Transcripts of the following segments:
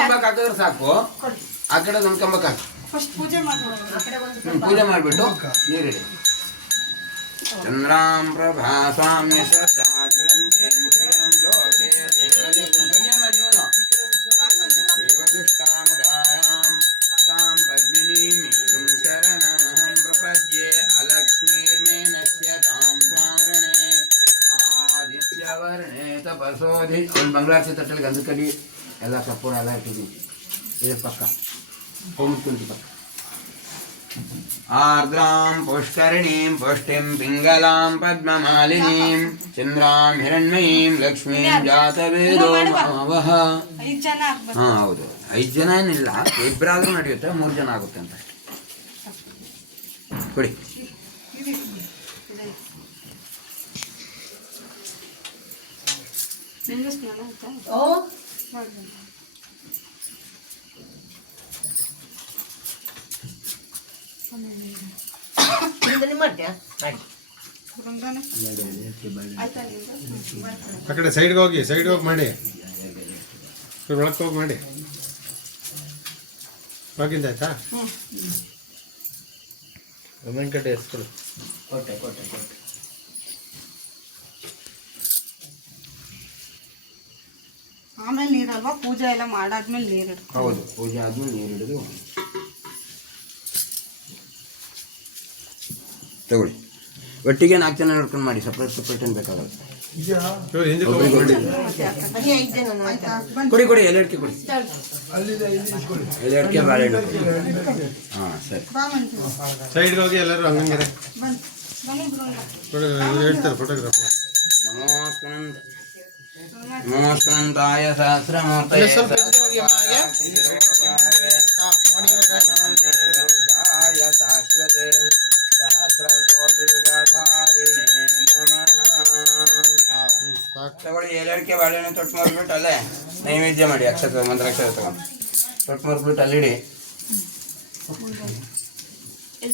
ಎತ್ರ ಹಾಕಿದ್ದೀರಾ? ಒಂದು ಕಂಬಕ್ಕೆ ಹಾಕಿದ್ರೆ ಸಾಕು ಆ ಕಡೆ ಒಂದು ಕಂಬಕ್ಕೆ ಹಾಕಿ ಫಸ್ಟ್ ಪೂಜೆ ಮಾಡ್ಬೋದು ಹ್ಮ್, ಪೂಜೆ ಮಾಡಿಬಿಟ್ಟು ನೀರಿಡಿ ಚಂದ್ರಾಂ ಪ್ರಭಾ ಸ್ವಾಮ್ಯ ತಾಂ ಪದ್ಮಿನೀಂ ಶರಣಮಹಂ ಪ್ರಪದ್ಯೆ ಅಲಕ್ಷ್ಮೀರ್ಮೇನಸ್ಯ ತಾಂ ಸ್ವಾಮರಣೆ ಆದಿತ್ಯವರ್ಣೆ ತಪಸೋಧಿ ಒಂದು ಮಂಗಳಾರತಿ ತಟ್ಟಲ್ಲಿ ಗಂಧ ಕಡಿ ಎಲ್ಲ ಕಪ್ಪೂರ ಎಲ್ಲ ಇಟ್ಟಿದ್ದೀನಿ ಇದು ಪಕ್ಕ ಹೋಗ್ಕೊಂತ ಪಕ್ಕ आर्द्रां पुष्करिणीं पुष्टिं पिङ्गलां पद्ममालिनीं चन्द्रां हिरण्मयीं लक्ष्मीं ಜಾತವೇದೋ ಮಾವಹ ಐದು ಜನ ಆಗ್ಬೇಕು ಹಾಂ ಹೌದು ಐದು ಜನ ಏನಿಲ್ಲ ಇಬ್ಬರಾದ್ರೂ ನಡೆಯುತ್ತೆ ಮೂರು ಜನ ಆಗುತ್ತೆ ಅಂತ ಅಷ್ಟೇ ಕೊಡಿ ನಿಂಗೆ ನಿಂದು? ಆ ಕಡೆ ಸೈಡ್ಗೆ ಹೋಗಿ ಸೈಡ್ಗೆ ಹೋಗಿ ಮಾಡಿ. ಒಳಕ್ಕೆ ಹೋಗಿ ಮಾಡಿ. ಹೋಗಿಂದ ಆಯ್ತಾ? ಕಡೆ ಹೆಸರು ಕೊಟ್ಟೆ ಕೊಟ್ಟೆ ಕೊಟ್ಟೆ ಆಮೇಲೆ ನೀರಲ್ವಾ ಪೂಜೆ ಎಲ್ಲ ಮಾಡಾದ್ಮೇಲೆ ನೀರು ಹೌದು ಪೂಜೆ ಆದ್ಮೇಲೆ ನೀರು ಹಿಡಿದು. ತಗೊಳ್ಳಿ. ಒಟ್ಟಿಗೆ ನಾಲ್ಕು ಜನ ನೋಡ್ಕೊಂಡು ಮಾಡಿ ಸಪ್ರೇಟ್ ಸಪ್ರೇಟ್ ಏನು ಬನ್ನಿ. ಕೊಡಿ ಕೊಡಿ ಎಲೆಡ್ಕೆ ಕೊಡಿ. ಎಲೆಡ್ಕೆ ಬಾಳೆಹಣ್ಣು ಹಾಂ ಸರಿ. ಸೈಡ್ಗೆ ಹೋಗಿ ಎಲ್ಲರೂ ಫೋಟೋ ಹೇಳ್ತಾರೆ ಫೋಟೋಗ್ರಾಫರ್ ನಮೋಸ್ಕನಂತ ನಮೋಸ್ಕನಂತಾಯ ಸಹಸ್ರಮೂರ್ತ ಶಾಶ್ವತೆ ಸಹಸ್ರಕೋಟಿಯುಗಧಾರಿಣೇ ನಮಃ. ತಗೊಳ್ಳಿ ಏಳೆರಕೆ ಬಾಳೆಹಣ್ಣು ತೊಟ್ಟು ಮರ್ಬಿಟ್ಟು ಅಲ್ಲೇ ನೈವೇದ್ಯ ಮಾಡಿ ಅಕ್ಷರ ಮಂತ್ರಾಕ್ಷರ ತಗೊಂಡು. ತೊಟ್ಟು ಮಾರ್ಬಿಟ್ಟು ಅಲ್ಲಿಡಿ ಎಲ್ಲಿ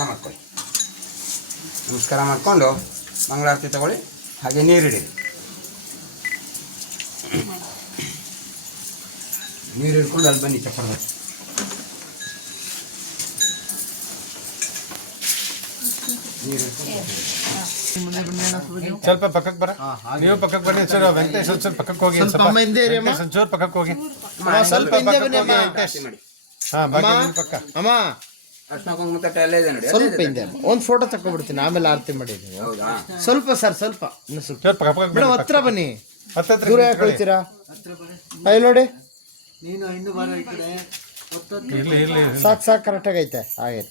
ನಮಸ್ಕಾರ ಮಾಡ್ಕೊಳ್ಳಿ. ನಮಸ್ಕಾರ ಮಾಡಿಕೊಂಡು ಮಂಗಳಾರತಿ ತಗೊಳ್ಳಿ. ಹಾಗೆ ನೀರಿಡಿ. ನೀರು ಹಿಡ್ಕೊಂಡು ಅಲ್ಲಿ ಬನ್ನಿ ಹಿಡ್ಕೊಂಡು ಸ್ವಲ್ಪ ಪಕ್ಕಕ್ಕೆ ಬರ. ನೀವು ಪಕ್ಕಕ್ಕೆ ಬನ್ನಿ ಸರ್ ವೆಂಕಟೇಶ್ ಸ್ವಲ್ಪ ಸ್ವಲ್ಪ ಪಕ್ಕಕ್ಕೆ ಹೋಗಿ ಸ್ವಲ್ಪ ಅಮ್ಮ ಹಿಂದೆ ಅಮ್ಮ. ವೆಂಕಟೇಶ್ ಪಕ್ಕಕ್ಕೆ ಹೋಗಿ. ಸ್ವಲ್ಪ ಹಿಂದೆ ಬನ್ನಿ ಅಮ್ಮ. ವೆಂಕಟೇಶ್ ಮಾಡಿ ಹಾ ಬಾಕಿ ಪಕ್ಕ. ಅಮ್ಮ. ಅರ್ಶಿನ ಕುಂಕುಮ ತಟ್ಟೆ ಅಲ್ಲೇ ಇದೆ ನೋಡಿ ಸ್ವಲ್ಪ ಇದೆ ಹಿಂದೆ ಒಂದು ಫೋಟೋ ತಕೊಂಡ್ಬಿಡ್ತೀನಿ ಆಮೇಲೆ ಆರತಿ ಮಾಡಿ ಹೌದಾ? ಸ್ವಲ್ಪ ಸರ್ ಸ್ವಲ್ಪ. ಇನ್ನು ಸ್ವಲ್ಪ ಚೂರು ಪಕ್ಕ ಪಕ್ಕ ಮೇಡಮ್ ಹತ್ರ ಬನ್ನಿ. ಹತ್ತತ್ರ ದೂರ ಯಾಕೆ ಹೋಗ್ತೀರಾ ಅಲ್ಲಿ ನೋಡಿ. ಇರ್ಲಿ ಇರ್ಲಿ ಸಾಕು ಸಾಕು ಕರೆಕ್ಟಾಗಿ ಐತೆ. ಹಾಗೆ.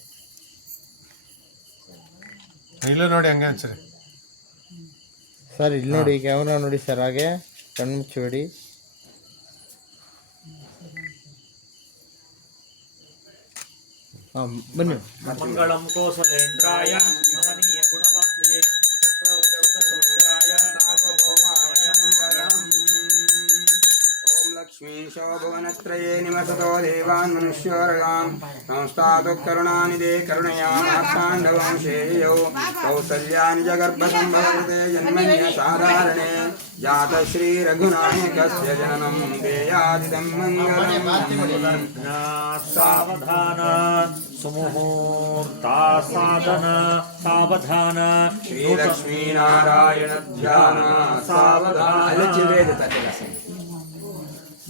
ಇಲ್ಲ ನೋಡಿ ಹಂಗೆ ಸರ್ ಇಲ್ಲಿ ನೋಡಿ ಈಗ ಅವನ ನೋಡಿ ಸರ್ ಹಾಗೆ ಕಣ್ಣು ಮುಚ್ಚಿಬಿಡಿ ಬನ್ನಿ मङ्गलं कोसलेन्द्राय महनीय गुणवाप्ये चक्रवर्तसमुद्राय सार्वभौमाय मङ्गलम् ಓಂ ಲಕ್ಷ್ಮೀ ಶೋಭವನತ್ರಯೇ ನಿವಸತೋ ದೇವಾನ್ ಮನುಷ್ಯೋರಗಾಂ ಸಂಸ್ಥಾತು ಕರುಣಾನಿಧೆ ಕರುಣಯಾ ಮಾರ್ತಾಂಡವಂಶೇಯೌ ಕೌಸಲ್ಯಾನಿ ಜಗರ್ಭಸಂಭವೃತೆ ಜನ್ಮನ್ಯ ಸಾಧಾರಣೆ ಜಾತ ಶ್ರೀ ರಘುನಾಯಕಸ್ಯ ಜನನಂ ದೇಯಾದಿದಂ ಮಂಗಲಂ सावधान सुमुहूर्ता साधन सावधान ಶ್ರೀಲಕ್ಷ್ಮೀನಾರಾಯಣ ಧ್ಯಾನ ಸಾವಧಾನ ಅಲ್ಲಿ ಚಿಲ್ಲರೆ ಇದೆ ತಟ್ಟೆ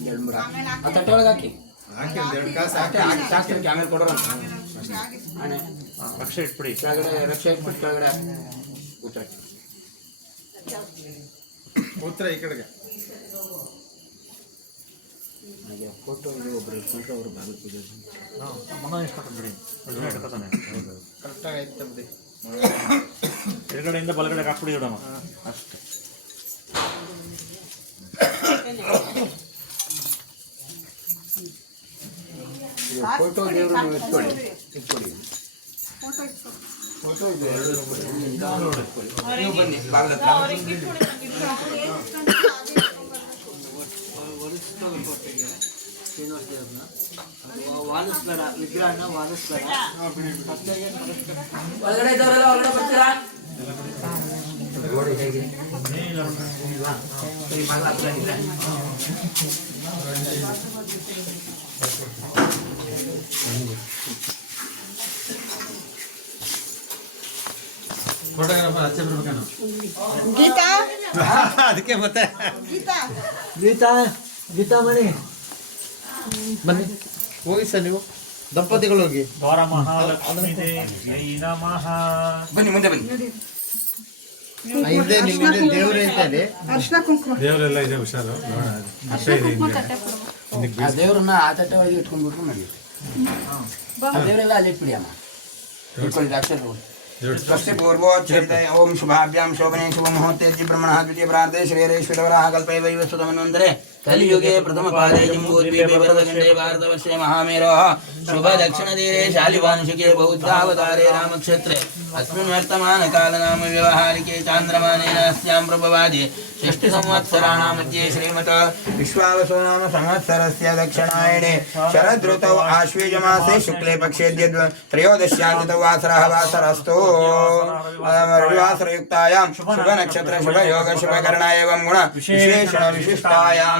ಎರಡು ಮೂರು ಹಾಕಿ. ಆ ತಟ್ಟೆ ಒಳಗೆ ಹಾಕಿ ತಟ್ಟೆ ಹಾಕಿ ಶಾಸ್ತ್ರಕ್ಕೆ ಆಮೇಲೆ ಕೊಡೋಣ ಆನೆ ರಕ್ಷೆ ಇಟ್ಬಿಡಿ ಕೆಳಗಡೆ ರಕ್ಷೆ ಇಟ್ಬಿಟ್ಟು ಕೆಳಗಡೆ ಹಾಕಿ. ಉತ್ತರ ಉತ್ತರ ಈ ಕಡೆಗೆ. ಹಾಗೆ ಫೋಟೋ ಇದು ಒಬ್ರು ಇಟ್ಕೊಂಡ್ರೆ ಅವರು ಬಾಗಿಲು ಪೂಜೆ ಮನ ಇಟ್ಕೊತಾನೆ ಬಿಡಿ ಇಟ್ಕೊತಾನೆ ಕರೆಕ್ಟಾಗಿ ಆಯ್ತು ಬಿಡಿ ಎಡಗಡೆಯಿಂದ ಬಲಗಡೆ ಹಾಕ್ಬಿಡಿ ನೋಡಮ್ಮ ಅಷ್ಟೇ. ಫೋಟೋ ದೇವರು ನೀವು ಇಟ್ಕೊಳ್ಳಿ ಇಟ್ಕೊಳ್ಳಿ. ಫೋಟೋ ಇದು ಎರಡು ಇಟ್ಕೊಳ್ಳಿ. ನೀವು ಬನ್ನಿ ಬಾಗಿಲ ಹತ್ರ ಒಳಗಡೆ ಇದ್ದವರೆಲ್ಲ ಹೊರಗಡೆ ಬರ್ತೀರಾ ನೋಡಿ ಫೋಟೋಗ್ರಾಫರ್ ಬರ್ಬೇಕೇನೋ? ಗೀತಾ? ಅದಕ್ಕೆ ಮತ್ತೆ. ಗೀತಾ? ಗೀತಾ ಮಣಿ. ಬನ್ನಿ. ಹೋಗಿ ಸರ್ ನೀವು. ದಂಪತಿಗಳು ಹೋಗಿ. ದ್ವಾರ ಮಹಾಲಕ್ಷ್ಮಿ ನಮಃ ಬನ್ನಿ ಮುಂದೆ ಬನ್ನಿ. ದೇವ್ರು ದೇವರೆಲ್ಲ ಇದೆ ಹುಷಾರು. ಇದೆ ಆ ದೇವ್ರನ್ನ ಆ ತಟ್ಟೆ ಒಳಗೆ ಇಟ್ಕೊಂಡ್ಬಿಟ್ರು ಮಾಡಿ ಆ ದೇವರೆಲ್ಲ ಅಲ್ಲಿ ಇಟ್ಬಿಡಿ ಅಮ್ಮ. ಇಟ್ಕೊಳ್ಳಿ ಅಕ್ಷರ स्वस्य पूर्वोच्चरित ओम शुभाभ्यां शोभने शुभमुहूर्ते ब्रह्मणः द्वितीय प्रार्थे श्रीरेश्वरवरः कल्पे वैवस्वतमन्वन्तरे कलियुगे प्रथमपादे जम्बूद्वीपे वरदखण्डे भारतवर्षे महामेरोः। शुभदक्षिणतीरे शालिवांशिके बौद्धावतारे रामक्षेत्रे। अस्मिन् वर्तमानकालनाम व्यवहारिके चान्द्रमानेन अस्यां प्रभवादि। षष्टिसंवत्सराणां मध्ये श्रीमत विश्वावसो नाम संवत्सरस्य दक्षिणायणे शरदृतौ आश्वेजमासे शुक्ले पक्षे द्य त्रयोदश्यान्तितौ वासरः वासरस्तु। रविवासरयुक्तायां शुभनक्षत्र शुभयोग शुभकर्ण एवं गुण विशेषण विशिष्टायां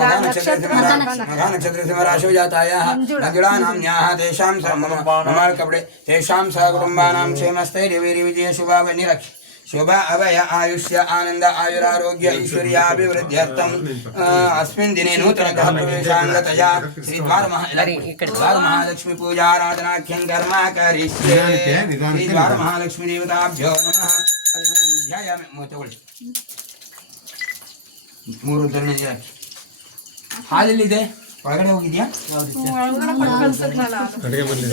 मघानक्षत्रे सिंहरा- मघानक्षत्रे सिंहराशौ जातायाः मञ्जुळा नाम्न्याः तेषां स मम ममाळ कपडे तेषां सहकुटुम्बानां क्षेमस्थैर्यवीर्यविजय शुभावनिरक्ष शुभ अभय आयुष्य आनन्द आयुरारोग्य ऐश्वर्याभिवृद्ध्यर्थम् अ, अस्मिन् दिने नूतनतः प्रवेशाङ्गतया श्रीद्वारमहालक्ष्मी पूजाराधनाख्यं कर्म करिष्ये ನಿಧಾನಕ್ಕೆ, ನಿಧಾನಕ್ಕೆ. श्रीद्वारमहालक्ष्मी देवताभ्यो नमः ಧ್ಯಾಯಾಮಿ ಮು- ತಗೊಳ್ಳಿ ಮೂರು ಧರಣಿ ಹಾಕಿ ಹಾಲೆಲ್ಲಿದೆ. ಒಳಗಡೆ ಹೋಗಿದ್ಯಾ? ಅಡುಗೆ ಮನೆ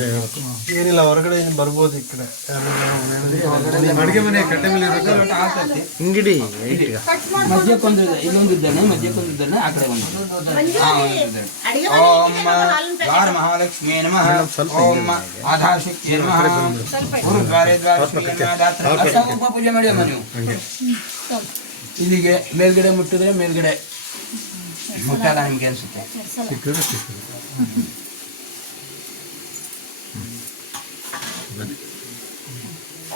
ಏನಿಲ್ಲ ಹೊರಗಡೆ ಬರ್ಬೋದು ಈ ಕಡೆ. ಅಡುಗೆ ಮನೆ ಕಟ್ಟೆ ಮೇಲೆ ಹಿಂಗಿಡಿ. ಮಧ್ಯಕ್ಕೊಂದು ಇದೆ ಇಲ್ಲೊಂದು ಇದ್ದಾನೆ ಮಧ್ಯಕ್ಕೊಂದು ಇದ್ದಾನೆ ಆ ಕಡೆ ಒಂದು ದ್ವಾರ ಮಹಾಲಕ್ಷ್ಮೀ ನಮಃ. ಓಂ ಆಧಾಶಕ್ತಿ ನಮಃ. ಗುರುದ್ವಾರೆ ದಾತ್ರ ಅಷ್ಟಂಗ ಉಪ ಪೂಜೆ ಮಾಡಿ ಅಮ್ಮ ನೀವು? ಇಲ್ಲಿಗೆ ಮೇಲ್ಗಡೆ ಮುಟ್ಟಿದ್ರೆ ಮೇಲ್ಗಡೆ ಮುಟ್ಟಲ್ಲ ನಿಮ್ಗೆ ಅನ್ಸುತ್ತೆ ಸಿಕ್ಕಿದ್ರೆ ಸಿಕ್ಕಿದೆ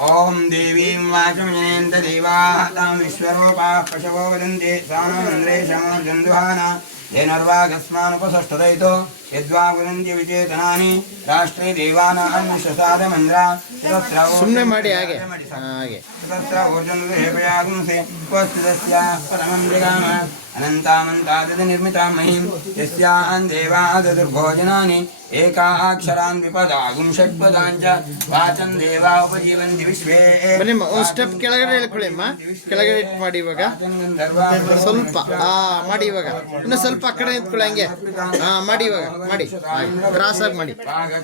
ಓಂ ದೇವೀಂ ವಾಚಮಜನೇಂದ ದೇವಾ ತಾಂ ವಿಶ್ವರೂಪಾ ಪಶವೋ ವದಂತೆ ಸಾನೋ ನಂದ್ರೇಶಮೋ ಜಂದುಹಾನ ಏನರ್ವಾಗಸ್ಮಾನುಪಸಷ್ಟದೈತೋ ಯದ್ವಾಗುರಂದಿ ವಿಚೇತನಾನಿ ಸಸಾದ ಮಂದ್ರ. ಸುಮ್ಮನೆ ಮಾಡಿ ಹಾಗೆ. ಹಾಗೆ. ತತ್ರ ಓರ್ಜನದು ಹೇಪಯಾಗುಂಸೆ ಏಕಾ ಕೆಳಗಡೆ ಹೇಳ್ಕೊಳ್ಳಿಮ್ಮ ಕೆಳಗಡೆ ಮಾಡಿ ಇವಾಗ. ಸ್ವಲ್ಪ ಆ ಮಾಡಿ ಇವಾಗ. ಸ್ವಲ್ಪ ಆ ಕಡೆ ನಿಂತ್ಕೊಳ್ಳಿ ಹಂಗೆ. ಹಾ ಮಾಡಿ ಇವಾಗ. ಮಾಡಿ. ಕ್ರಾಸ್ ಆಗಿ ಮಾಡಿ. ಹಾಗೆ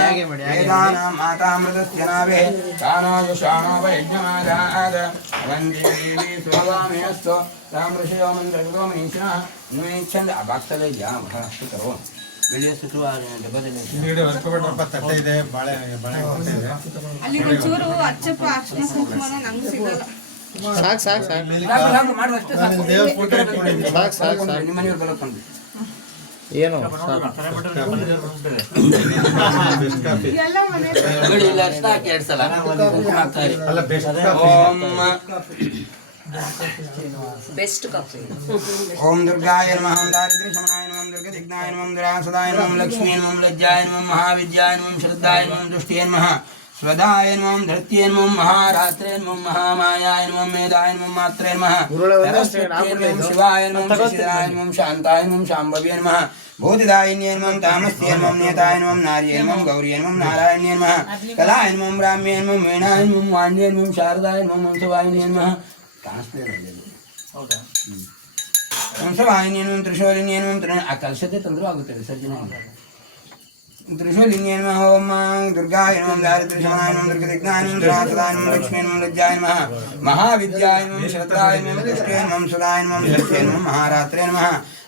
ಹಾಗೆ ಮಾಡಿ ಸಾಕ್ ನಾವೇ ಸಾಕ್ ಸಾಕ್ ಸಾಕ್. ಸಾಕ್ ದೇವಿ ಸುರವಾಮೇಸ್ತು ತಾಮೃಷಯೋ ಮಂತ್ರಗೋ ಮಹಿಷಿನ ನುಯಿಚ್ಛಂದ ಭಕ್ತಲೇ ಜಾಮ ಅಷ್ಟು ಕರೋ ಬೆಳೆಯ ಸುತ್ತುವ ಇದೆ ಬಾಳೆ ಬಾಳೆ ಅಲ್ಲಿ ಅಚ್ಚಪ್ಪ ಅಕ್ಷರ ಬರೋಕೊಂಡು ಏನು ಸಾಕು ಬೆಸ್ಟ್ ಕಾಫಿ ಎಲ್ಲ ಮನೆ ಬಿಡಿ ಇಲ್ಲ ಅರ್ಶಿನ ಹಾಕಿ ಎರಡು ಸಲ ಕುಂಕುಮ ಹಾಕ್ತಾ ಇರಿ. ಅಲ್ಲ ಬೆಸ್ಟ್ ಕಾಫಿ ಓಂ ಬೆಸ್ಟ್ ಕಾಫಿ ಓಂ ದುರ್ಗಾಯ ನಮಃ ಓಂ ದಾರಿದ್ರ್ಯ ಶಮನಾಯ ನಮಃ ದುರ್ಗದಿಗ್ನಾಯ ನಮಃ ದುರಾಸದಾಯ ನಮಃ ಲಕ್ಷ್ಮೀ ನಮಃ ಲಜ್ಜಾಯ ನಮಃ ಮಹಾವಿದ್ಯಾಯ ನಮಃ ಶ್ರದ್ಧಾಯ ನಮಃ ದೃಷ್ಟಿಯ ನಮಃ ಸ್ವದಾಯ ನಮಃ ಧೃತ್ಯೇ ನಮಃ ಮಹಾರಾತ್ರೆ ನಮಃ ಮಹಾಮಾಯಾಯ ನಮಃ ಮೇಧಾಯ ನಮಃ ಮಾತ್ರೆ ನಮಃ ಸರಸ್ವತ್ಯೈ ನಮಃ ಶಿವಾಯ ನಮಃ ಶಶಿಧರಾಯ ನಮಃ ಶಾಂತಾಯ ನಮಃ ಶಾಂಭವ್ಯ ನಮಃ ಭೂತಿದಾಯಿನ್ಯೇ ನಮಃ ತಾಮಸ್ಯೇ ನಮಃ ನೇತಾಯ ನಮಃ ನಾರ್ಯೇ ನಮಃ ಗೌರ್ಯೇ ನಮಃ ನಾರಾಯಣ್ಯೇ ನಮಃ ಕಲಾಯ ನಮಃ ಬ್ರಾಹ್ಮ್ಯೇ ನಮಃ ವೀಣಾಯ ನಮಃ ವಾಣ್ಯೇ ನಮಃ ಶಾರದಾಯ ನಮಃ ಹಂಸವಾಹಿನ್ಯೇ ನಮಃ ಟ್ರಾನ್ಸ್ಲೇಟ್ ಹೌದಾ ಹಂಸವಾಹಿನಿಯನ್ನು ತ್ರಿಶೂಲಿನಿಯನ್ನು ತ್ರಿ ಆ ಕಲಶತೆ ತಂದರೂ ಆಗುತ್ತೆ ವಿಸರ್ಜನೆ ತ್ರಿಶೂಲಿನಿಯನ್ನು ಓಂ ದುರ್ಗಾಯ ನಮಃ ದಾರಿದ್ರ್ಯಶಮನಾಯ ನಮಃ ದುರ್ಗದಿಗ್ನಾಯ ನಮಃ ದುರಾಸದಾಯ ನಮಃ ಲಕ್ಷ್ಮೀ ನಮಃ ಲಜ್ಜಾಯ ನಮಃ ಮಹಾವಿದ್ಯಾಯ ನಮಃ ಶ್ರದ್ಧಾಯ ನಮಃ ದೃಷ್ಟಿಯ ನಮಃ ಸುಧಾಯ ನಮಃ ಸತ್ಯ ನಮಃ ಮಹಾರಾತ್ರೆ ನಮಃ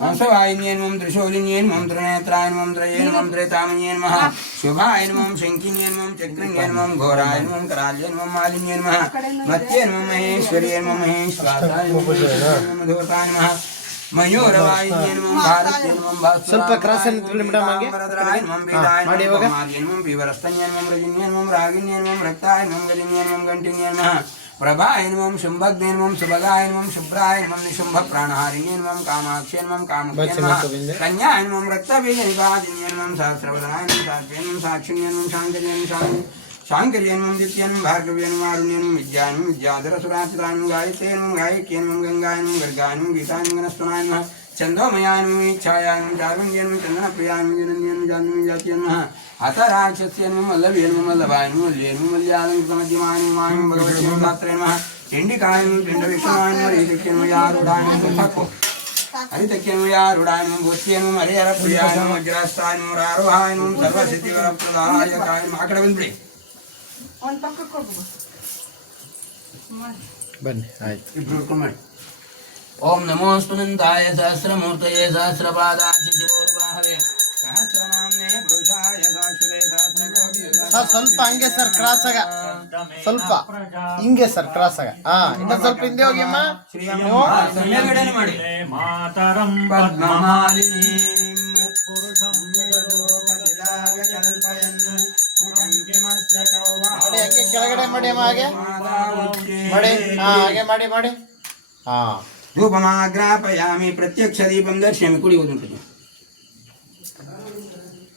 ಹಂಸವಾಹಿನ್ಯೇ ನಮಃ ತ್ರಿಶೂಲಿನ್ಯೇ ನಮಃ ತ್ರಿನೇತ್ರಾಯ ನಮಃ ತ್ರಯೇ ನಮಃ ತ್ರೈತಾಮನ್ಯೇ ನಮಃ ಶುಭಾಯ ನಮಃ ಶಂಕಿನ್ಯೇ ನಮಃ ಚಕ್ರನ್ಯೇ ನಮಃ ಘೋರಾಯ ನಮಃ ಕರಾಲ್ಯೇ ನಮಃ ಮಾಲಿನ್ಯೇ ನಮಃ ಮತ್ಯೇ ನಮಃ ಮಹೇಶ್ವರ್ಯೇ ನಮಃ ಮಹೇಶ್ವಾಸಾಯ ನಮಃ ಮಹೇಶ್ವರ್ಯೇ ನಮಃ ಧೂತಾಯ ನಮಃ ಮಯೂರವಾಹಿನ್ಯೇ ನಮಃ ಭಾರತ್ಯೇ ನಮಃ ಭಾಸ್ವರಾಯ ಸ್ವಲ್ಪ ಕ್ರಾಸ್ ಅನ್ನು ಇಟ್ಕೊಳ್ಳಿ ಮೇಡಮ್ ಹಂಗೆ ವರದರಾಯ ನಮಃ ಬೇದಾಯ ಮಾಡಿ ನಮಃ ಇವಾಗ. ಮಾಲ್ಯೇ ನಮಃ ಬೀವರಸ್ತನ್ಯೇ ನಮಃ ರಜನ್ಯೇ ನಮಃ ರಾಗಿನ್ಯೇ ನಮಃ ರಕ್ತಾಯ ನಮಃ ಗದಿನ್ಯೇ ನಮಃ ಗಂಟಿನ್ಯೇ ನಮಃ प्रभाय नम शुंभग्ने नम सुभगाय नम शुभ्राय नम निशुंभ प्राणहारिणे नम कामाक्षे नम काम कन्याय नम रक्तबीज निपादिन्य नम सहस्रवदनाय नम साक्षे नम साक्षिण्य नम शांकर्य नम शांति शांकर्य नम दित्य नम भार्गव्य नम आरुण्य नम विद्या नम विद्याधर सुरात्रा नम गायते नम गायके नम गंगाय नम गर्गाय नम गीता नम गणस्तुनाय नम छंदोमयाय नम इच्छाया नम चारुण्य नम चंदन नम जनन्य नम जानवी जातीय नम ಜಾತ್ಯೇ ನಮಃ ಹತ ರಾಕ್ಷಸ್ಯ ನಮಃ ಮಲ್ಲವ್ಯೇ ನಮಃ ಮಲ್ಲಭಾಯ ನಮಃ ಮಲ್ಯೇ ನಮಃ ಮಲ್ಯಾಲಂಕೃತಮಧ್ಯಮಾಯ ನಮಃ ಮಾಯ ನಮಃ ಭಗವತ್ಯೇ ನಮಃ ಗಾತ್ರೇ ನಮಃ ಚಂಡಿಕಾಯ ನಮಃ ಪಿಂಡವಿಷ್ಣುವಾಯ ನಮಃ ರೀತಿಕ್ಯೇ ನಮಃ ಯಾರುಡಾಯ ನಮಃ ಸಾಕು ಹರಿತಕ್ಯನು ಯಾರುಡಾಯನು ಭೂತ್ಯನು ಹರಿಹರ ಪ್ರಿಯಾಯನು ವಜ್ರಾಸ್ತಾಯನು ರಾರುಹಾಯನು ಸರ್ವಸಿದ್ಧಿವರ ಪ್ರದಾಯಕಾಯನು ಆ ಕಡೆ ಬಂದ್ಬಿಡಿ ಒಂದ್ ಪಕ್ಕಕ್ಕೆ ಹೋಗು ಬನ್ನಿ ಆಯ್ತು ಇಬ್ರು ಹಿಡ್ಕೊಂಡು ಮಾಡಿ ಓಂ ನಮೋಸ್ತುನಂತಾಯ ಸಹಸ್ರಮೂರ್ತಯೇ ಸಹಸ್ರಪಾದಾಕ್ಷಿ ಶಿರೋರ್ವಾಹವೇ ಸಹಸ್ರನಾಮ್ನೇ ಪುರುಷಾಯ ಸಾಶ್ವತೆ ಸಹಸ್ರಕೋಟಿ ಸರ್ ಸ್ವಲ್ಪ ಹಂಗೆ ಸರ್ ಕ್ರಾಸ್ ಆಗ. ಸ್ವಲ್ಪ ಹಿಂಗೆ ಸರ್ ಕ್ರಾಸ್ ಆಗ. ಹಾ ಇನ್ನೊಂದ್ ಸ್ವಲ್ಪ ಹಿಂದೆ ಹೋಗಿ ಅಮ್ಮ. ಶ್ರೀಯಮ್ಮ ಸಂಯೋಗನೆ ಮಾಡಿ. ಮಾತರಂ ಪದ್ಮಮಾಲಿನೀ ಪುರುಷಂ ಮಾಡಿ ಹಂಗೆ ಕೆಳಗಡೆ ಮಾಡಿ ಅಮ್ಮ ಹಾಗೆ. ಮಾಡಿ ಹಾ ಹಾಗೆ ಮಾಡಿ ಮಾಡಿ. ಹಾ ಪ್ರತ್ಯಕ್ಷ ದೀಪಂ ದರ್ಶಯಾಮಿ ಕುಡಿಯುವುದುಂಟು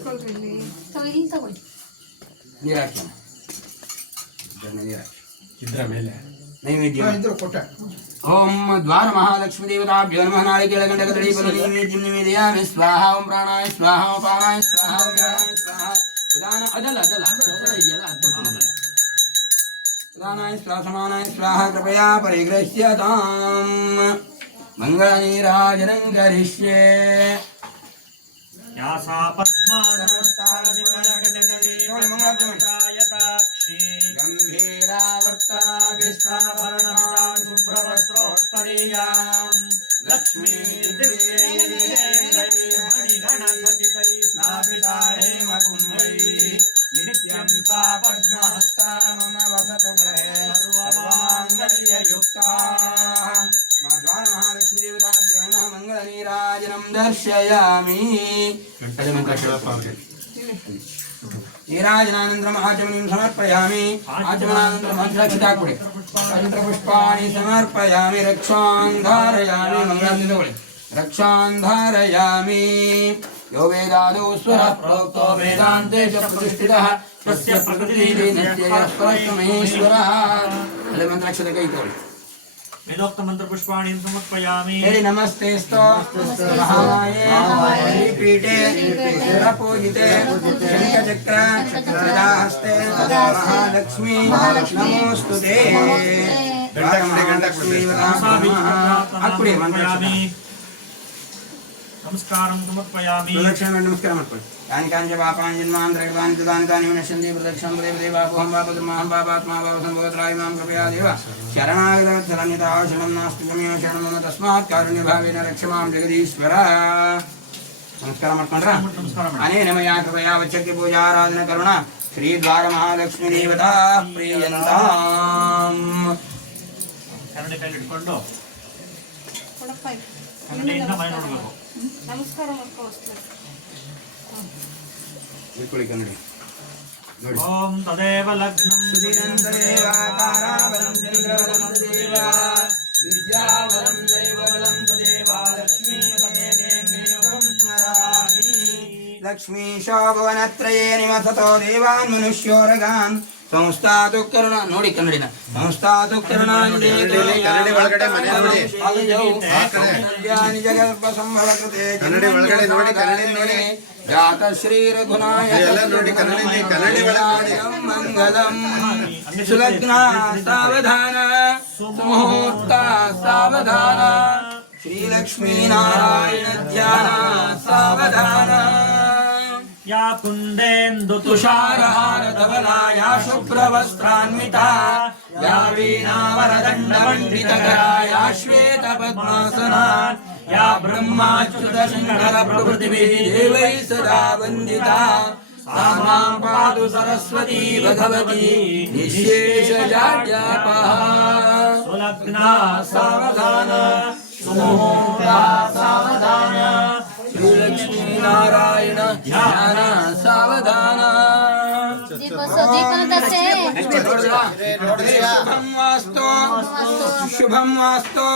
ಅಲ್ಲಿ ಅಕ್ಷತೆ ತಗೊಳ್ಳಿ ನೀರು ಹಾಕ್ತಾನೆ ನೀರು ಹಾಕಿ ಇದ್ರ ಮೇಲೆ ನೈವೇದ್ಯ ಓಂ ದ್ವಾರ ಮಹಾಲಕ್ಷ್ಮೀ ದೇವತಾಭ್ಯೋ ನಮಃ ನಾಳಿಕೇಳ ಗಂಡಕ ದಳೀಪದ ನೈವೇದ್ಯಂ ನಿವೇದಯಾಮಿ ಸ್ವಾಹ ಓಂ ಪ್ರಾಣಾಯ ಸ್ವಾಹ ಓಂ ಪಾನಾಯ ಸ್ವಾಹ ಓಂ ಜ್ಞಾನಾಯ ಸ್ವಾಹ ಉದಾನ ಅದಲ್ಲ ಅದಲ್ಲ ಅದಲ್ಲ ಇದೆಯಲ್ಲ ಅದು ಕೊಡ್ತೀನಿ. ಉದಾನಾಯ ಸ್ವಾಹ ಸಮಾನಾಯ ಸ್ವಾಹ ಕೃಪಯಾ ಪರಿಗ್ರಹ್ಯತಾಂ ಮಂಗಳನೀರಾಜನಂ ಕರಿಷ್ಯೆ ಯಾ ಸಾ గంభీరావర్తనాభిష్టాభరణాశుభ్రవస్త్రోత్తరీయా లక్ష్మీ దివ్యేమణిగణపతితైస్నాభితారేమకుంభై నిత్యం తా పద్మహస్తామవసతు గ్రహే సర్వమాంగల్యయుక్తా మా ద్వార మహాలక్ష్మీదేవతాభ్యో మంగళనీరాజనం దర్శయామి नीराजनानन्दमाचमनीं समर्पयामि आचमनानन्दमाक्षिताकुले पञ्चपुष्पाणि समर्पयामि। रक्षां धारयामि मङ्गलान्दितकुले रक्षां धारयामि यो वेदादौ स्वरः प्रोक्तो वेदान्ते च प्रतिष्ठितः। तस्य प्रकृतिः स्वरः महेश्वरः अले मन्त्रक्षतकैतोळे यदोक्तमन्त्र पुष्पाणि समर्पयामि हे नमस्ते महामाये पीठे पूजिते शङ्खचक्र हस्ते महालक्ष्मी नमोऽस्तु ते अग्रे ವೇದೋಕ್ತ ಮಂತ್ರ ಪುಷ್ಪಾಣಿ ಸಮರ್ಪಯಾಮಿ ಹೇಳಿ ನಮಸ್ತೆಸ್ತೋ ಮಹಾಮಾಯೇ ಶ್ರೀಪೀಠೆ ಸುರಪೂಜಿತೆ ಶಂಖಚಕ್ರ ಗದಾಹಸ್ತೆ ಮಹಾಲಕ್ಷ್ಮೀ ನಮೋಸ್ತುತೆ ಹಾಕ್ಬಿಡಿ ಮಂತ್ರ ಸಮರ್ಪಯಾಮಿ ನಮಸ್ಕಾರಂ ಸಮರ್ಪಯಾಮಿ ಪ್ರದಕ್ಷಿಣೆ ಮಾಡಿ ನಮಸ್ಕಾರ ಮಾಡ್ಕೊಳ್ಳಿ ಯಾನಿ ಕಾಂಚ ಪಾಪಾನ್ ಜನ್ಮಾನ್ ತ್ರೈವಾನ್ ಕೃತಾನ್ ತಾನಿ ವಿನಶ್ಯಂತಿ ಪ್ರದಕ್ಷಿಣಂ ದೇವ ದೇವಾಪೋಹಂ ಪಾಪದ್ರಮಾಹಂ ಪಾಪಾತ್ಮಾ ಪಾಪಸಂಭವತ್ರಾಯ ಮಾಂ ಕೃಪಯಾದೇವ ಶರಣಾಗತರನ್ಯತಾ ಶರಣಂ ನಾಸ್ತಿ ಗಮ್ಯ ಶರಣಂ ಮಮ ತಸ್ಮಾತ್ ಕಾರುಣ್ಯಭಾವೇನ ರಕ್ಷ ಮಾಂ ಜಗದೀಶ್ವರ ನಮಸ್ಕಾರ ಮಾಡ್ಕೊಂಡ್ರ ನಮಸ್ಕಾರ ಮಾಡಿ ಅನೇನ ಮಯಾ ಕೃಪಯಾ ವಚ್ಚಕ್ತಿ ಪೂಜಾರಾಧನ ಕರುಣ ಶ್ರೀ ದ್ವಾರ ಮಹಾಲಕ್ಷ್ಮೀ ದೇವತಾ ಪ್ರಿಯಂತಾಂ ಕನ್ನಡಿ ಕೈಲಿ ಇಟ್ಕೊಂಡು ಕೊಡಪ್ಪ ಇಲ್ಲಿ. ಕನ್ನಡಿಯಿಂದ ಮೈ ನೋಡ್ಬೇಕು ನಮಸ್ಕಾರ ಮಾಡ್ಕೊ ವಸ್ತು ಇಟ್ಕೊಳ್ಳಿ ಕನ್ನಡಿ ನೋಡಿ ಓಂ ತದೇವ ಲಗ್ನಂ ಸುಧಿನಂತದೇವಾತಾರಾಬಲಂ ಚಂದ್ರಬಲಂ ದೇವ ವಿದ್ಯಾಬಲಂ ದೈವಬಲಂ ತದೇವ ಲಕ್ಷ್ಮೀ ಸಮೇತೇಂದ್ರಿಯಂ ಸ್ಮರಾಮಿ ಲಕ್ಷ್ಮೀ ಶೋಭವನತ್ರಯೇ ನಿಮಸತೋ ದೇವಾನ್ ಮನುಷ್ಯೋರಗಾನ್ ಸಂಸ್ಥಾತು ಕರುಣ ನೋಡಿ ಕನ್ನಡಿನ. ಸಂಸ್ಥಾದು ಕರುಣ ನೋಡಿ. ಜಗರ್ಭ ಸಂಭವ ಕೃತೆ ಕನ್ನಡಿ ಒಳಗಡೆ ನೋಡಿ, ಕನ್ನಡಿ ನೋಡಿ. ಜಾತ ಶ್ರೀ. ಮಂಗಲಂ. ಸುಲಗ್ನ ಸಾವಧಾನ. ಸುಮುಹೂರ್ತ ಸಾವಧಾನ. ಶ್ರೀಲಕ್ಷ್ಮೀ ನಾರಾಯಣ ಧ್ಯಾನ ಸಾವಧಾನ. या कुन्देन्दुतुषारहारधवला या शुभ्रवस्त्रान्विता, या वीणावरदण्डमण्डितकरा या श्वेतपद्मासना, या ब्रह्माच्युतशङ्करप्रभृतिभिः देवैः सदा वन्दिता। सा माँ पातु सरस्वती, भगवती, निशेषजाड्यापः। सुलग्ना सावधान सुमुहूर्ता सावधान। श्रीलक्ष्मीनारायण ध्यान सावधान शुभं वास्तु शुभं वास्तु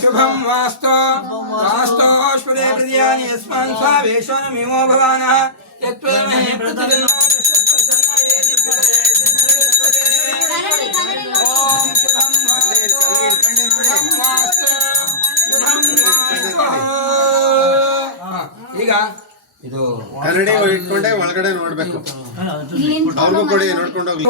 शुभं वास्तु वास्तोष्पदे प्रदियानि यस्मान् स्वावेशनमिमो भवानः यत्त्वमहे प्रतिदिनो ಈಗ ಇದು ಕನ್ನಡಿ ಇಟ್ಕೊಂಡೆ ಒಳಗಡೆ ನೋಡ್ಬೇಕು. ಅವ್ರಿಗೂ ಕೊಡಿ ನೋಡ್ಕೊಂಡು ಹೋಗ್ಲಿ.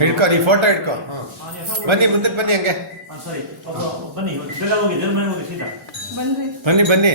ಇಟ್ಕೋ ಹಿಡ್ಕೊ ನೀ ಫೋಟೋ ಹಿಡ್ಕೊ. ಬನ್ನಿ ಮುಂದಕ್ಕೆ ಬನ್ನಿ ಹಂಗೆ. ಬನ್ನಿ ಒಬ್ರು ಬನ್ನಿ ಹೋಗಿ ದೇವ್ರ ಹೋಗಿ ಸೀದಾ. ಬನ್ರಿ ಬನ್ನಿ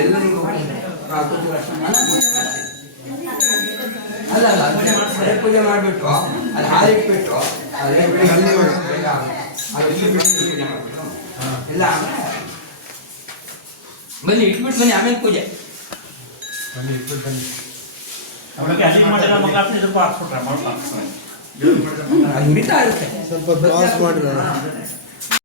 ಎಲ್ಲರಿಗೂ. ಅಲ್ಲ ಅಲ್ಲ ಪೂಜೆ ಮಾಡಿಬಿಟ್ಟು ಅಲ್ಲಿ ಹಾಲು ಇಟ್ಬಿಟ್ಟು ಅದೇ ಬಿಡಿ ಅಲ್ಲಿ ಇವಾಗ. ಅದು ಇಟ್ಬಿಟ್ಟು ಪೂಜೆ ಮಾಡ್ಬಿಟ್ಟು. ಇಲ್ಲ ಬನ್ನಿ ಇಟ್ಬಿಟ್ಟು ಬನ್ನಿ ಆಮೇಲೆ ಪೂಜೆ. ಬನ್ನಿ ಇಟ್ಬಿಟ್ಟು ಬನ್ನಿ. ಸ್ವಲ್ಪ ಪಾಸ್ ಮಾಡಿ ನೋಡೋಣ